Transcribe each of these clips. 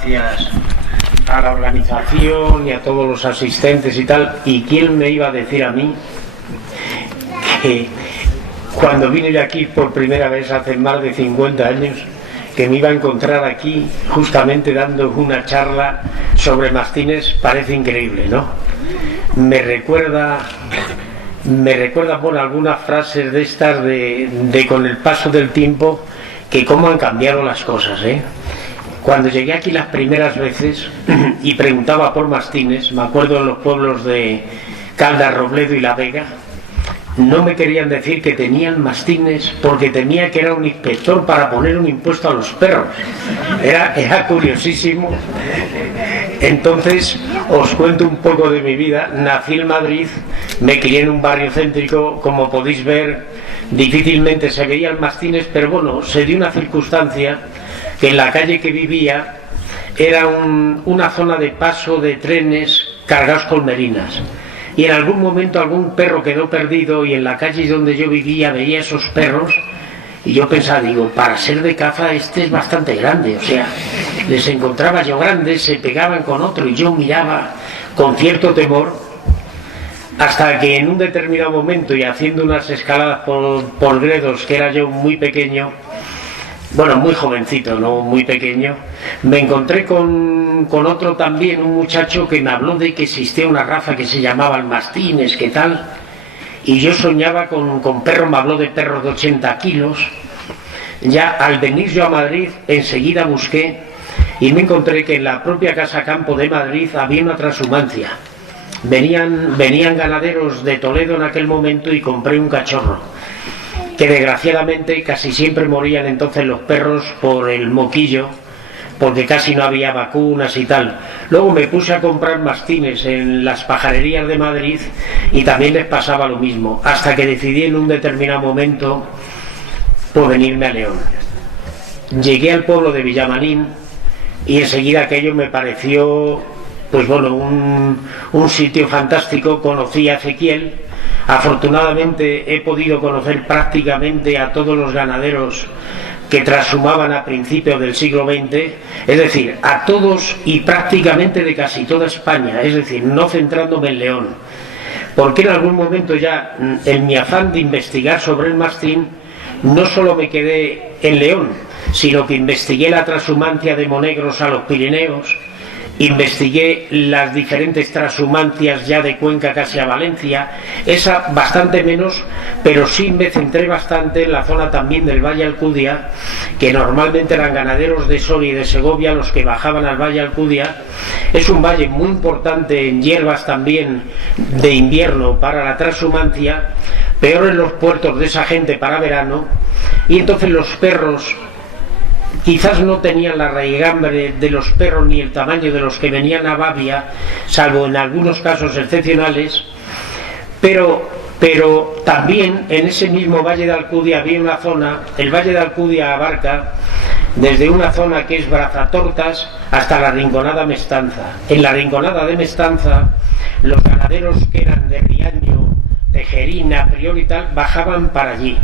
gracias a la organización y a todos los asistentes y tal. ¿Y quién me iba a decir a mí que cuando vine yo aquí por primera vez hace más de 50 años, que me iba a encontrar aquí justamente dando una charla sobre mastines? Parece increíble, ¿no? Me recuerda por algunas frases de estas de con el paso del tiempo, que cómo han cambiado las cosas, ¿eh? Cuando llegué aquí las primeras veces y preguntaba por mastines, me acuerdo en los pueblos de Caldas, Robledo y La Vega, no me querían decir que tenían mastines porque temía que era un inspector para poner un impuesto a los perros. Era curiosísimo. Entonces os cuento un poco de mi vida. Nací en Madrid, me crié en un barrio céntrico, como podéis ver difícilmente se veían mastines, pero bueno, se dio una circunstancia que en la calle que vivía era una zona de paso de trenes cargados con merinas. Y en algún momento algún perro quedó perdido, y en la calle donde yo vivía veía esos perros y yo pensaba, digo, para ser de caza este es bastante grande, o sea, les encontraba yo grandes, se pegaban con otro y yo miraba con cierto temor, hasta que en un determinado momento, y haciendo unas escaladas por gredos, que era yo muy pequeño, bueno, muy jovencito, no muy pequeño, me encontré con otro también, un muchacho que me habló de que existía una raza que se llamaban mastines, que tal, y yo soñaba con perros, me habló de perros de 80 kilos. Ya al venir yo a Madrid, enseguida busqué y me encontré que en la propia Casa Campo de Madrid había una transhumancia. Venían ganaderos de Toledo en aquel momento y compré un cachorro, que desgraciadamente casi siempre morían entonces los perros por el moquillo, porque casi no había vacunas y tal. Luego me puse a comprar mastines en las pajarerías de Madrid y también les pasaba lo mismo, hasta que decidí en un determinado momento pues venirme a León. Llegué al pueblo de Villamanín y enseguida aquello me pareció, pues bueno, un sitio fantástico. Conocí a Ezequiel. Afortunadamente he podido conocer prácticamente a todos los ganaderos que trashumaban a principios del siglo XX, es decir, a todos y prácticamente de casi toda España, es decir, no centrándome en León, porque en algún momento ya, en mi afán de investigar sobre el mastín, no solo me quedé en León, sino que investigué la transhumancia de monegros a los Pirineos, investigué las diferentes transhumancias ya de Cuenca casi a Valencia, esa bastante menos, pero sí me centré bastante en la zona también del Valle Alcudia, que normalmente eran ganaderos de Soria y de Segovia los que bajaban al Valle Alcudia. Es un valle muy importante en hierbas también de invierno para la transhumancia, peor en los puertos de esa gente para verano, y entonces los perros quizás no tenían la raigambre de los perros ni el tamaño de los que venían a Babia, salvo en algunos casos excepcionales, pero también en ese mismo Valle de Alcudia había una zona. El Valle de Alcudia abarca desde una zona que es Brazatortas hasta la Rinconada Mestanza. En la Rinconada de Mestanza, los ganaderos que eran de Riaño, Tejerina, Prior y tal, bajaban para allí.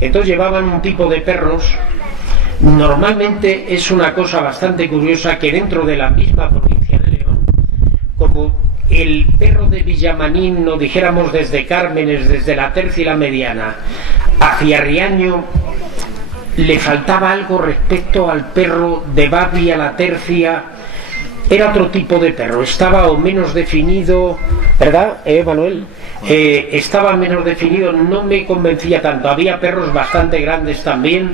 Entonces llevaban un tipo de perros. Normalmente es una cosa bastante curiosa que dentro de la misma provincia de León, como el perro de Villamanín, no dijéramos desde Cármenes, desde la Tercia y la Mediana, hacia Riaño, le faltaba algo respecto al perro de Babia, la Tercia. Era otro tipo de perro, estaba o menos definido, ¿verdad, Manuel? Estaba menos definido, no me convencía tanto. Había perros bastante grandes también.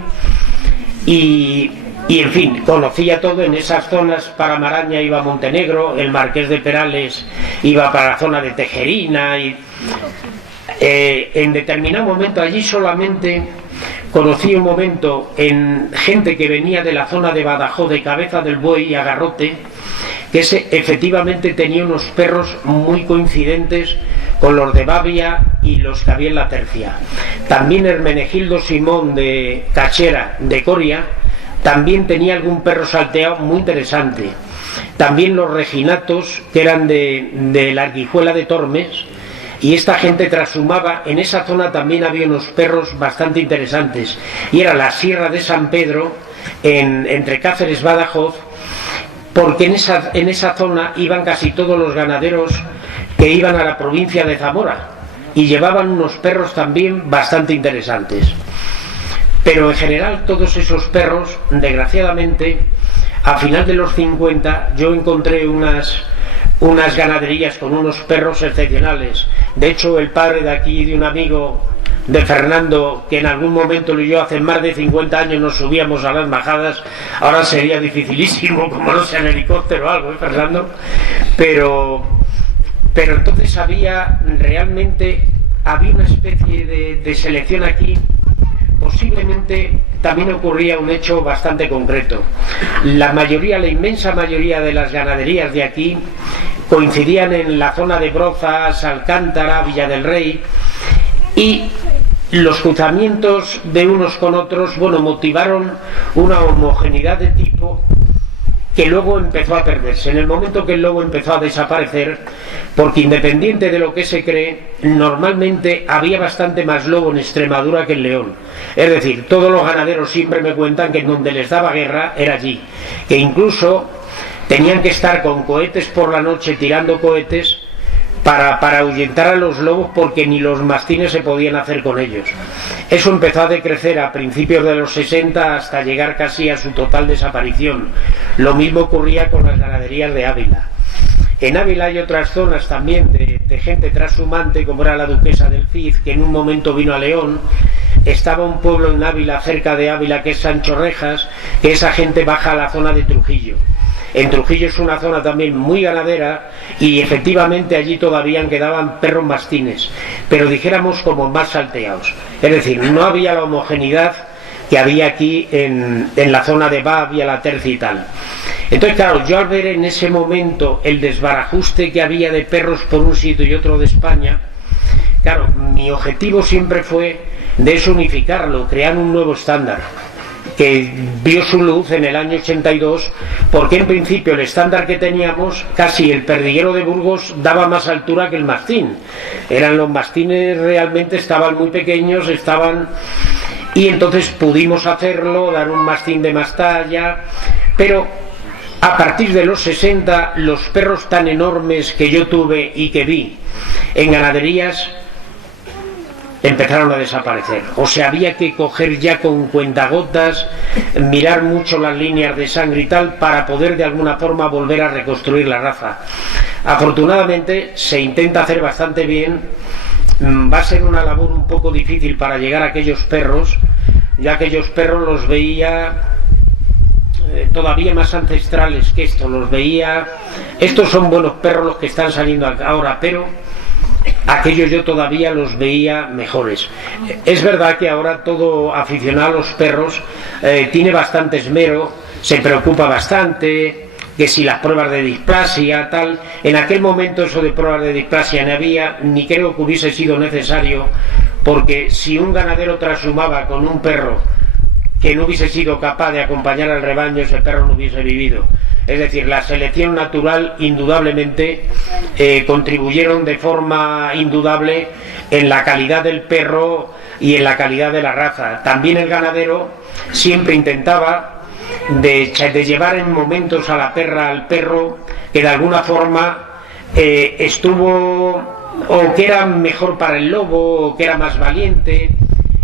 Y en fin, conocía todo. En esas zonas. Para Maraña iba a Montenegro, el Marqués de Perales iba para la zona de Tejerina, y en determinado momento allí solamente conocí un momento en gente que venía de la zona de Badajoz, de Cabeza del Buey y Agarrote, que efectivamente tenía unos perros muy coincidentes con los de Babia y los que había en la Tercia. También Hermenegildo Simón de Cachera, de Coria, también tenía algún perro salteado muy interesante. También los Reginatos, que eran de la Arguijuela de Tormes, y esta gente trashumaba. En esa zona también había unos perros bastante interesantes, y era la Sierra de San Pedro, entre Cáceres y Badajoz, porque en esa zona iban casi todos los ganaderos que iban a la provincia de Zamora y llevaban unos perros también bastante interesantes. Pero en general todos esos perros, desgraciadamente, a final de los 50 yo encontré unas ganaderías con unos perros excepcionales. De hecho, el padre de aquí, de un amigo de Fernando, que en algún momento yo hace más de 50 años nos subíamos a las majadas, ahora sería dificilísimo, como no sea en helicóptero o algo, Fernando, pero entonces realmente había una especie de selección aquí. Posiblemente también ocurría un hecho bastante concreto. La inmensa mayoría de las ganaderías de aquí coincidían en la zona de Brozas, Alcántara, Villa del Rey, y los cruzamientos de unos con otros, motivaron una homogeneidad de tipo que luego empezó a perderse. En el momento que el lobo empezó a desaparecer, porque independiente de lo que se cree, normalmente había bastante más lobo en Extremadura que en León. Es decir, todos los ganaderos siempre me cuentan que en donde les daba guerra era allí, que incluso tenían que estar con cohetes por la noche tirando cohetes para ahuyentar a los lobos, porque ni los mastines se podían hacer con ellos. Eso empezó a decrecer a principios de los 60 hasta llegar casi a su total desaparición. Lo mismo ocurría con las ganaderías de Ávila. En Ávila hay otras zonas también de gente trashumante, como era la Duquesa del Cid, que en un momento vino a León. Estaba un pueblo en Ávila, cerca de Ávila, que es Sancho Rejas, que esa gente baja a la zona de Trujillo. En Trujillo es una zona también muy ganadera, y efectivamente allí todavía quedaban perros mastines, pero dijéramos como más salteados. Es decir, no había la homogeneidad que había aquí en la zona de Bavia, la Tercia y tal. Entonces, claro, yo al ver en ese momento el desbarajuste que había de perros por un sitio y otro de España, claro, mi objetivo siempre fue desunificarlo, crear un nuevo estándar, que vio su luz en el año 82, porque en principio el estándar que teníamos, casi el perdiguero de Burgos daba más altura que el mastín. Los mastines realmente estaban muy pequeños, y entonces pudimos hacerlo, dar un mastín de más talla, pero a partir de los 60 los perros tan enormes que yo tuve y que vi en ganaderías empezaron a desaparecer. O sea, había que coger ya con cuentagotas, mirar mucho las líneas de sangre y tal, para poder de alguna forma volver a reconstruir la raza. Afortunadamente se intenta hacer bastante bien. Va a ser una labor un poco difícil para llegar a aquellos perros, ya aquellos perros los veía todavía más ancestrales que esto, estos son buenos perros los que están saliendo ahora, pero aquellos yo todavía los veía mejores. Es verdad que ahora todo aficionado a los perros tiene bastante esmero, se preocupa bastante, que si las pruebas de displasia, tal. En aquel momento eso de pruebas de displasia no había, ni creo que hubiese sido necesario, porque si un ganadero trashumaba con un perro que no hubiese sido capaz de acompañar al rebaño, ese perro no hubiese vivido. Es decir, la selección natural indudablemente contribuyeron de forma indudable en la calidad del perro y en la calidad de la raza. También el ganadero siempre intentaba de llevar en momentos a la perra al perro que de alguna forma estuvo, o que era mejor para el lobo, o que era más valiente.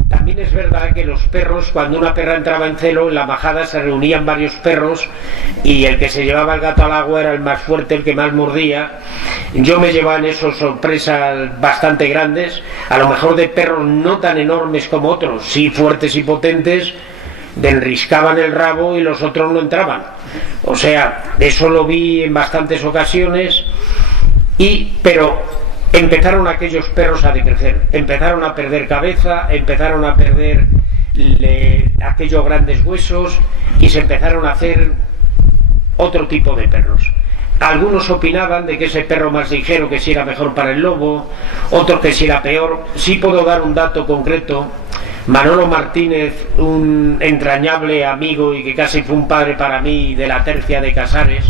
También es verdad que los perros, cuando una perra entraba en celo, en la majada se reunían varios perros y el que se llevaba el gato al agua era el más fuerte, el que más mordía. Yo me llevaba en eso sorpresas bastante grandes, a lo mejor de perros no tan enormes como otros, sí fuertes y potentes, enriscaban el rabo y los otros no entraban. O sea, eso lo vi en bastantes ocasiones, pero empezaron aquellos perros a decrecer, empezaron a perder cabeza, empezaron a perder aquellos grandes huesos y se empezaron a hacer otro tipo de perros. Algunos opinaban de que ese perro más ligero que si era mejor para el lobo, otros que si era peor. Sí puedo dar un dato concreto. Manolo Martínez, un entrañable amigo y que casi fue un padre para mí de la Tercia de Casares,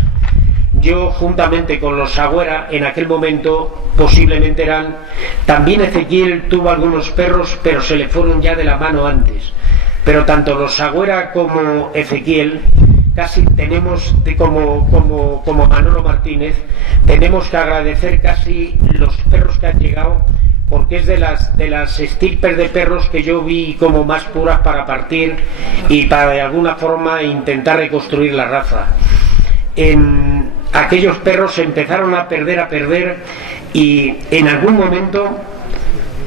yo juntamente con los Sagüera, en aquel momento posiblemente también Ezequiel tuvo algunos perros, pero se le fueron ya de la mano antes. Pero tanto los Sagüera como Ezequiel casi tenemos, como Manolo Martínez, tenemos que agradecer casi los perros que han llegado, porque es de las estirpes de perros que yo vi como más puras para partir y para de alguna forma intentar reconstruir la raza. Aquellos perros se empezaron a perder y en algún momento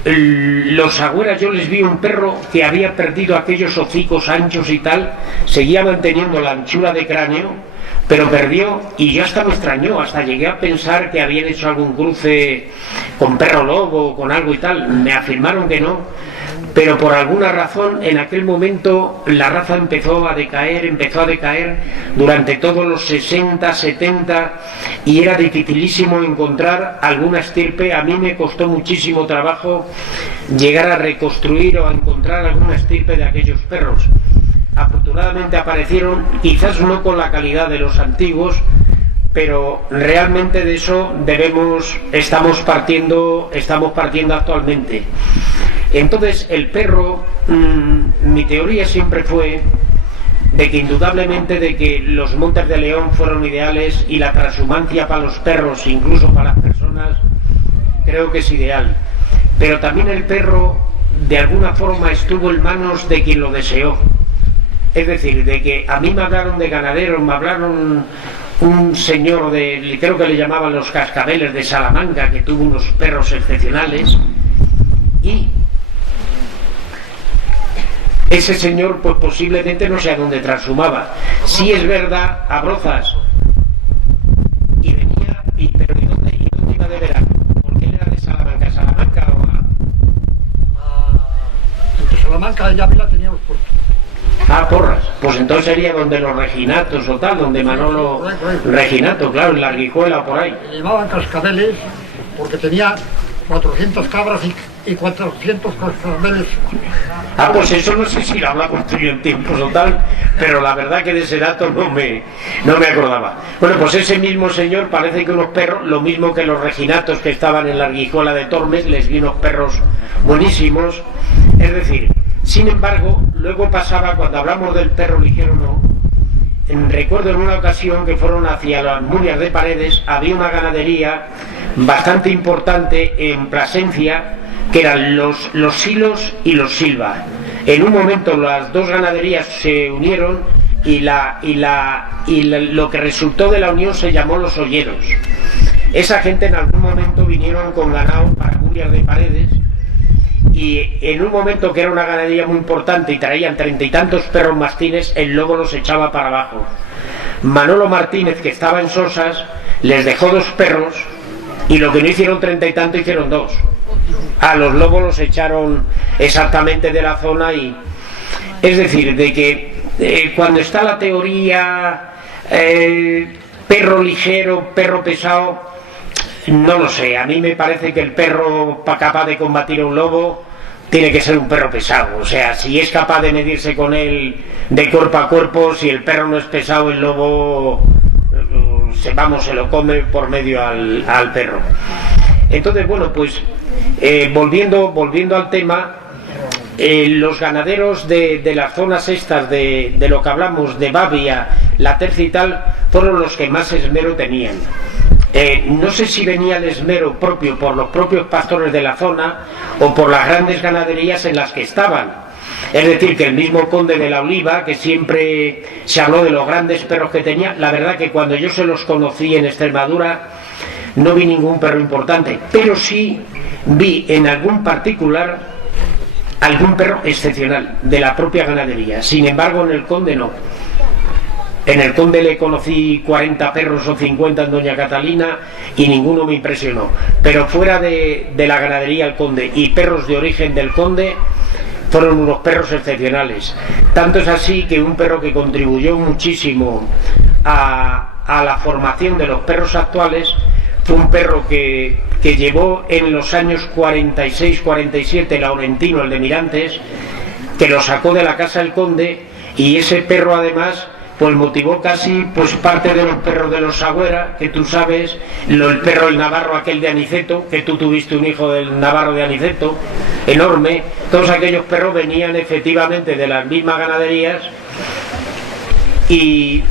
los agüeras, yo les vi un perro que había perdido aquellos hocicos anchos y tal, seguía manteniendo la anchura de cráneo, pero perdió, y yo hasta me extrañó, hasta llegué a pensar que habían hecho algún cruce con perro lobo, con algo y tal. Me afirmaron que no, pero por alguna razón en aquel momento la raza empezó a decaer durante todos los 60, 70, y era dificilísimo encontrar alguna estirpe. A mí me costó muchísimo trabajo llegar a reconstruir o a encontrar alguna estirpe de aquellos perros. Afortunadamente aparecieron, quizás no con la calidad de los antiguos, pero realmente de eso estamos partiendo actualmente. Entonces el perro, mi teoría siempre fue de que indudablemente de que los Montes de León fueron ideales, y la transhumancia para los perros, incluso para las personas, creo que es ideal. Pero también el perro de alguna forma estuvo en manos de quien lo deseó. Es decir, de que a mí me hablaron de ganaderos, me hablaron un señor creo que le llamaban los Cascabeles de Salamanca, que tuvo unos perros excepcionales, y ese señor pues posiblemente no sé a dónde transhumaba. Sí es verdad, a Brozas, y venía, pero ¿y dónde iba de verano? Porque él era de Salamanca, ¿Salamanca o entre Salamanca y Ávila teníamos puerto? Porras, pues entonces sería donde los Reginatos o tal, donde Manolo Reginato, claro, en la Arguijuela o por ahí. Le llamaban Cascabeles porque tenía 400 cabras y 400 cascabeles. Pues eso no sé si lo hablamos tú y yo en tiempos o tal, pero la verdad que de ese dato no me acordaba. Bueno, pues ese mismo señor, parece que unos perros, lo mismo que los Reginatos que estaban en la Arguijuela de Tormes, les vi unos perros buenísimos. Es decir, sin embargo, luego pasaba, cuando hablamos del perro ligero, recuerdo en una ocasión que fueron hacia las Murias de Paredes, había una ganadería bastante importante en Plasencia, que eran los Silos y los Silva. En un momento las dos ganaderías se unieron y lo que resultó de la unión se llamó los Olleros. Esa gente en algún momento vinieron con ganado para Murias de Paredes, y en un momento que era una ganadería muy importante y traían 30 y tantos perros mastines, el lobo los echaba para abajo. Manolo Martínez, que estaba en Sosas, les dejó 2 perros, y lo que no hicieron 30 y tanto hicieron 2. A los lobos los echaron exactamente de la zona. Y es decir, de que cuando está la teoría perro ligero, perro pesado, no lo sé. A mí me parece que el perro capaz de combatir a un lobo tiene que ser un perro pesado. O sea, si es capaz de medirse con él de cuerpo a cuerpo, si el perro no es pesado, el lobo se lo come por medio al perro. Entonces, bueno, pues volviendo al tema, los ganaderos de las zonas estas de lo que hablamos, de Babia, La Tercia y tal, fueron los que más esmero tenían. No sé si venía el esmero propio por los propios pastores de la zona o por las grandes ganaderías en las que estaban. Es decir, que el mismo conde de la Oliva, que siempre se habló de los grandes perros que tenía, la verdad que cuando yo se los conocí en Extremadura no vi ningún perro importante, pero sí vi en algún particular algún perro excepcional de la propia ganadería. Sin embargo, en el conde no. En el conde le conocí 40 perros o 50 en Doña Catalina y ninguno me impresionó. Pero fuera de la ganadería el conde y perros de origen del conde, fueron unos perros excepcionales. Tanto es así que un perro que contribuyó muchísimo a la formación de los perros actuales fue un perro que llevó en los años 46-47 Laurentino, el de Mirantes, que lo sacó de la casa del conde, y ese perro además pues motivó casi pues parte de los perros de los Sagüera, que tú sabes, el perro el Navarro aquel de Aniceto, que tú tuviste un hijo del Navarro de Aniceto, enorme. Todos aquellos perros venían efectivamente de las mismas ganaderías, y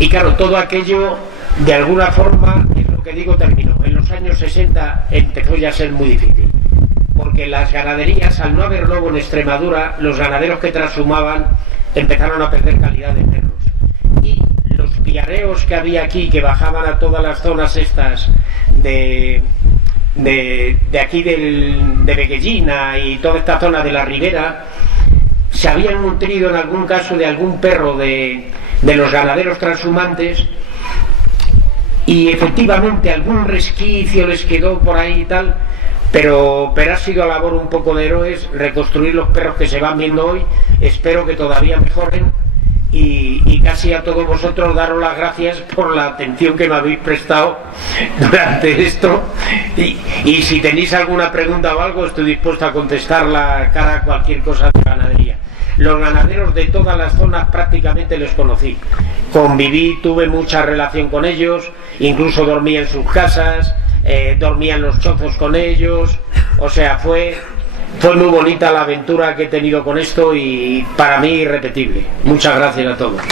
Y claro, todo aquello, de alguna forma, es lo que digo, terminó. En los años 60 empezó ya a ser muy difícil, porque las ganaderías, al no haber lobo en Extremadura, los ganaderos que trashumaban empezaron a perder calidad de perros. Y los piareos que había aquí, que bajaban a todas las zonas estas de aquí de Beguellina y toda esta zona de la ribera, se habían nutrido en algún caso de algún perro de los ganaderos transhumantes, y efectivamente algún resquicio les quedó por ahí y tal, pero ha sido labor un poco de héroes reconstruir los perros que se van viendo hoy. Espero que todavía mejoren, y casi a todos vosotros daros las gracias por la atención que me habéis prestado durante esto, y si tenéis alguna pregunta o algo, estoy dispuesto a contestarla cara a cualquier cosa de ganadería. Los ganaderos de todas las zonas prácticamente les conocí, conviví, tuve mucha relación con ellos, incluso dormía en sus casas, dormía en los chozos con ellos, o sea, fue muy bonita la aventura que he tenido con esto, y para mí irrepetible. Muchas gracias a todos.